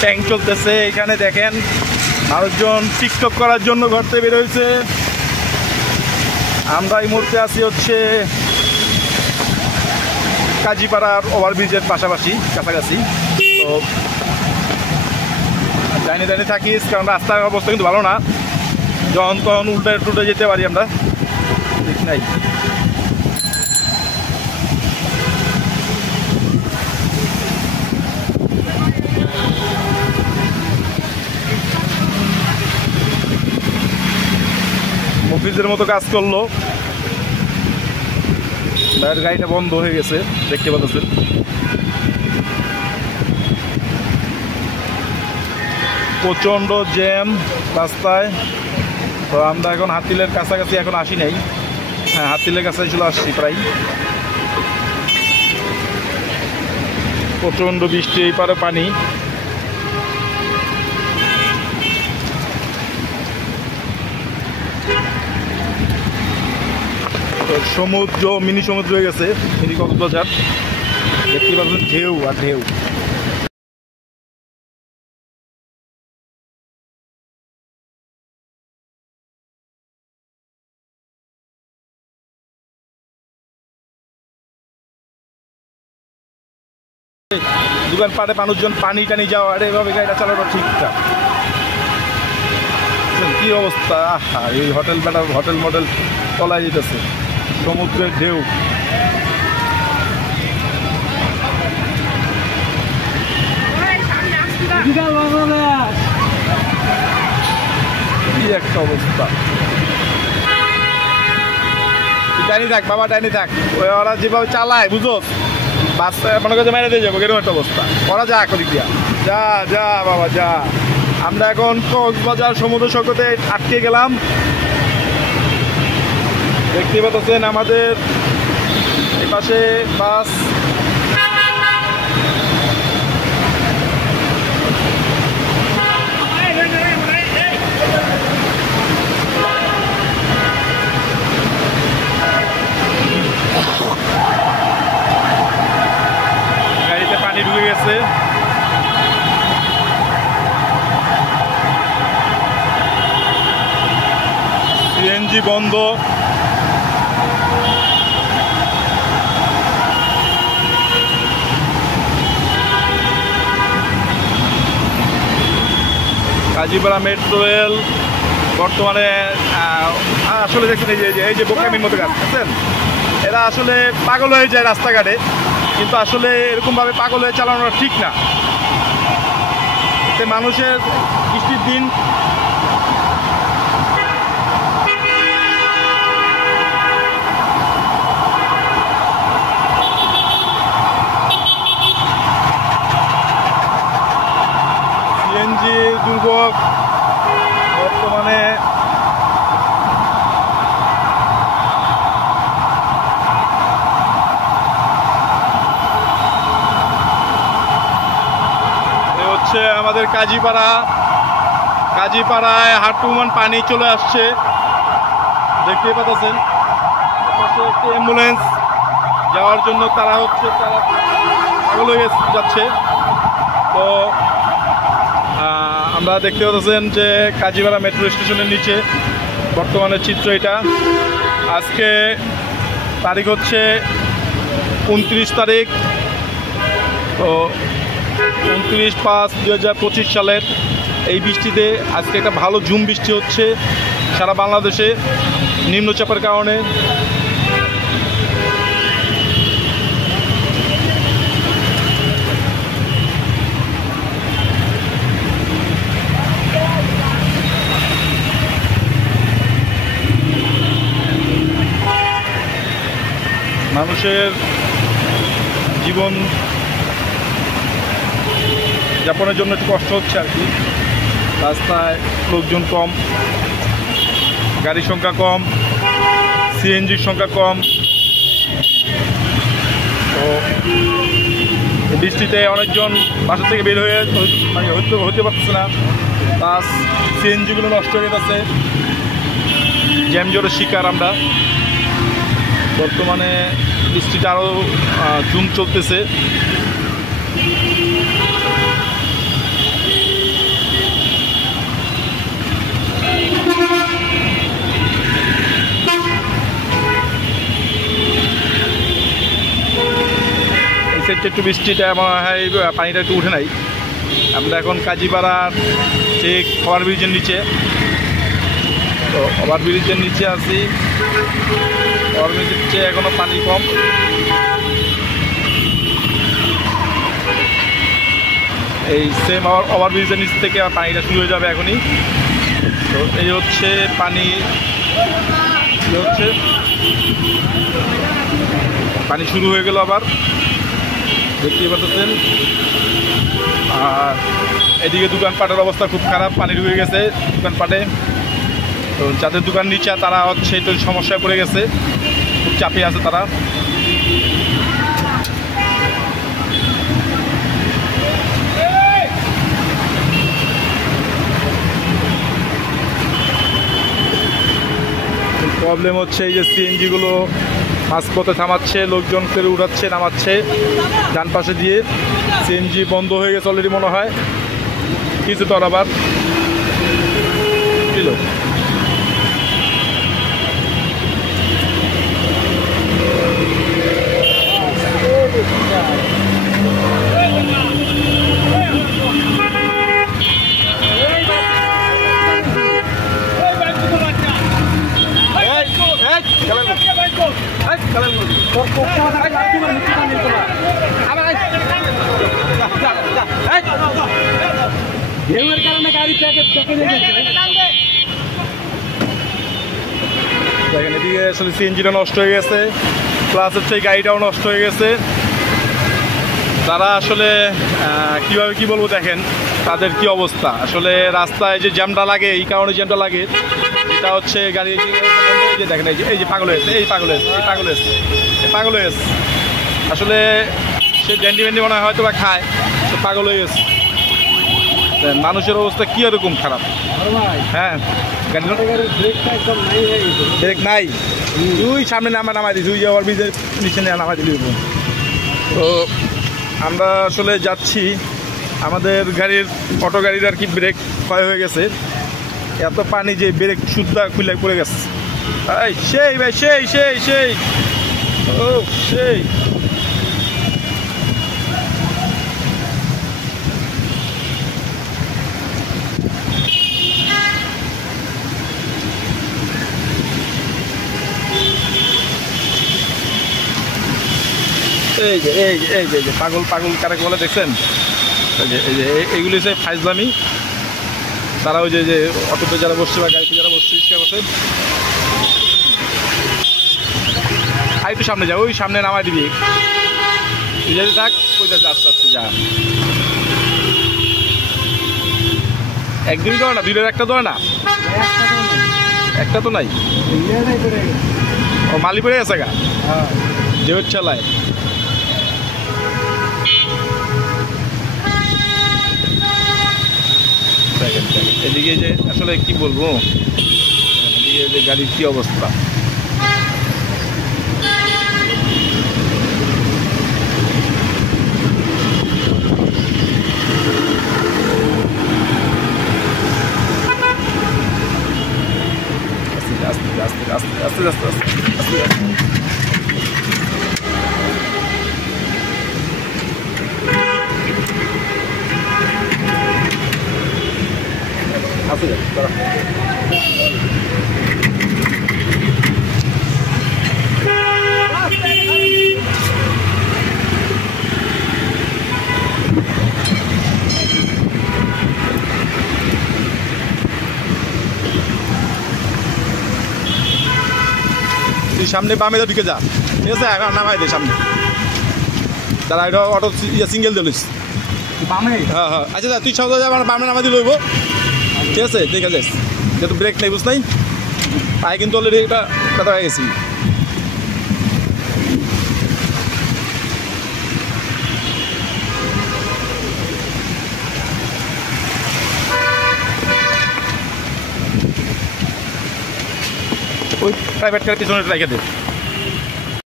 ট্যাং চলতেছে এখানে দেখেন, মানুষজন টিকটক করার জন্য ঘর থেকে বের হয়েছে। আমরা এই মুহূর্তে আছি হচ্ছে কাজীপাড়ার ওভারব্রিজের পাশাপাশি কাছাকাছি। তো ডাইনে ডাইনে থাকিস, কারণ রাস্তার অবস্থা কিন্তু ভালো না, যখন তখন উল্টে টুলটে যেতে পারি আমরা, ঠিক নাই। অফিসের মতো কাজ করলো, বাইরের গাড়িটা বন্ধ হয়ে গেছে দেখতে পাচ্ছেন। প্রচণ্ড জ্যাম রাস্তায়। তো আমরা এখন হাতিলের কাছাকাছি এখন আসি নাই, হ্যাঁ হাতিলের কাছে চলে আসছি প্রায়। প্রচণ্ড বৃষ্টি, এই পারে পানি। সমুদ্র, মিনি সমুদ্র হয়ে গেছে, মিনি কক্সবাজার। দেখতে পাচ্ছেন ঢেউ আর ঢেউ। দোকান পাড়ে মানুষজন পানি টানি যাওয়া, আর এইভাবে গাড়িটা চালানো ঠিকঠাক। কি অবস্থা, এই হোটেল মডেল তলায় যেতেছে, সমুদ্রের ঢেউ। কি একটা অবস্থা। ডাইনি থাক বাবা, ডাইনি থাক। ওরা যেভাবে চালায় বুঝো, বাচ্চা মনে করছে মেরে দিয়ে যাবো, এরকম একটা অবস্থা। ওরা যা করি দিয়া, যা যা বাবা যা। আমরা এখন কক্সবাজার সমুদ্র সৈকতে আটকে গেলাম। দেখতে পাচ্ছেন আমাদের এই পাশে বাস, গাড়িতে পানি ঢুকে গেছে। সিএনজি বন্ধ। কাজীপাড়া মেট্রো রেল বর্তমানে আসলে দেখছেন এই যে বোকামির মতো কাজ বুঝছেন, এরা আসলে পাগল হয়ে যায় রাস্তাঘাটে, কিন্তু আসলে এরকমভাবে পাগল হয়ে চালানোটা ঠিক না। মানুষের বৃষ্টির দিন সিএনজি দুর্ভোগ বর্তমানে। হচ্ছে আমাদের কাজীপাড়ায় হাঁটুমান পানি চলে আসছে, দেখতে পাচ্ছেন। পাশে একটি অ্যাম্বুলেন্স যাওয়ার জন্য তারা পাগল হয়ে যাচ্ছে। তো আমরা দেখতে পাচ্ছেন যে কাজীপাড়া মেট্রো স্টেশনের নিচে বর্তমানে চিত্র এটা। আজকে তারিখ হচ্ছে 29 তারিখ, তো 29/5/2025 সালের এই বৃষ্টিতে আজকে একটা ভালো ঝুম বৃষ্টি হচ্ছে সারা বাংলাদেশে নিম্নচাপের কারণে। মানুষের জীবন যাপনের জন্য একটু কষ্ট হচ্ছে আর কি। রাস্তায় লোকজন কম, গাড়ির সংখ্যা কম, সিএনজির সংখ্যা কম। তো বৃষ্টিতে অনেকজন বাসা থেকে বের হয়ে হতে পারতেছে না, প্লাস সিএনজিগুলো নষ্ট হয়ে যাচ্ছে। জ্যামজটের শিকার আমরা। বর্তমানে বৃষ্টিটা আরও জুম চলতেছে। একটু বৃষ্টিটা মনে হয় পানিটা একটু উঠে নাই। আমরা এখন কাজীপাড়ার ঠিক ওভারব্রিজের নিচে, তো ওভারব্রিজের নিচে আছি। ওভারব্রিজের নিচে এখনো পানি কম। এই সেম ওভারব্রিজের নিচ থেকে পানিটা শুরু হয়ে যাবে এখনই। তো এই হচ্ছে পানি, পানি শুরু হয়ে গেল আবার, দেখতেই পাচ্ছেন। আর এদিকে দোকানপাটের অবস্থা খুব খারাপ, পানি ঢুকে গেছে দোকানপাটে। তো যাদের দোকান নিচে তারা হচ্ছে একটু সমস্যায় পড়ে গেছে, খুব চাপে আছে তারা। প্রবলেম হচ্ছে এই যে সিএনজিগুলো মাঝপথে থামাচ্ছে, লোকজনকে উঠাচ্ছে নামাচ্ছে ডান পাশে দিয়ে। সিএনজি বন্ধ হয়ে গেছে অলরেডি মনে হয়, কিছু তো আবার ছিল। দেখেন এদিকে আসলে সিএনজিটা নষ্ট হয়ে গেছে, প্লাস হচ্ছে গাড়িটাও নষ্ট হয়ে গেছে। তারা আসলে কীভাবে কি বলবো, দেখেন তাদের কি অবস্থা। আসলে রাস্তায় যে জ্যামটা লাগে, এই কারণে জ্যামটা লাগে, এটা হচ্ছে গাড়ি যে দেখেন এই যে পাগল হয়েছে, এই পাগল হয়েছে, এই পাগল হয়েছে, এই পাগল হয়েছে। আসলে সে ড্যান্ডি ভ্যান্ডি মনে হয় হয়তো বা খায়, তো পাগল হয়ে গেছে। মানুষের অবস্থা কি এরকম খারাপ। হ্যাঁ, ব্রেক নাই, তুই সামনে নামাই দিস, তুই আবার ব্রিজের নিচে নামাই দিলি। তো আমরা আসলে যাচ্ছি, আমাদের গাড়ির অটো গাড়ির আর কি ব্রেক ক্ষয় হয়ে গেছে, এত পানি যে ব্রেক সুদ্ধা খুলে পড়ে গেছে। সেই ভাই সেই সেই সেই ও সেই এই যে পাগল পাগল কারেক্ট বলে দেখছেন, এই যে এইগুলি হচ্ছে ফাইজলামি। তারা ওই যে অটোতে যারা বসছে বা গাড়িতে যারা বসছে রিক্সা বসে, আর একটু সামনে যা, ওই সামনে নামাই দিবি, তুই যদি থাক ওইটা আস্তে আস্তে যা। একদিনই ধরে না, দুইটার একটা ধরে না, একটা তো নাই। ও মালি পড়ে গেছে গা, যে চালায়। এদিকে যে আসলে কি বলবো, এদিকে যে গাড়ির কি অবস্থা। আস্তে আস্তে আস্তে আস্তে আস্তে আস্তে সামনে বামে ঢুকে যা, ঠিক আছে? এখন নামাই দে সামনে, তারা এটা অটো সিঙ্গেল দিলিস বামে। হ্যাঁ হ্যাঁ, আচ্ছা তুই সব আমার বামে নামাই দিয়ে লইব, ঠিক আছে? দেখে যাস, যেহেতু ব্রেক নেই বুঝ নাই, পায়ে কিন্তু অলরেডি একটা ব্যথা হয়ে গেছি। ওই প্রাইভেট কারের পিছনে রেখে দে।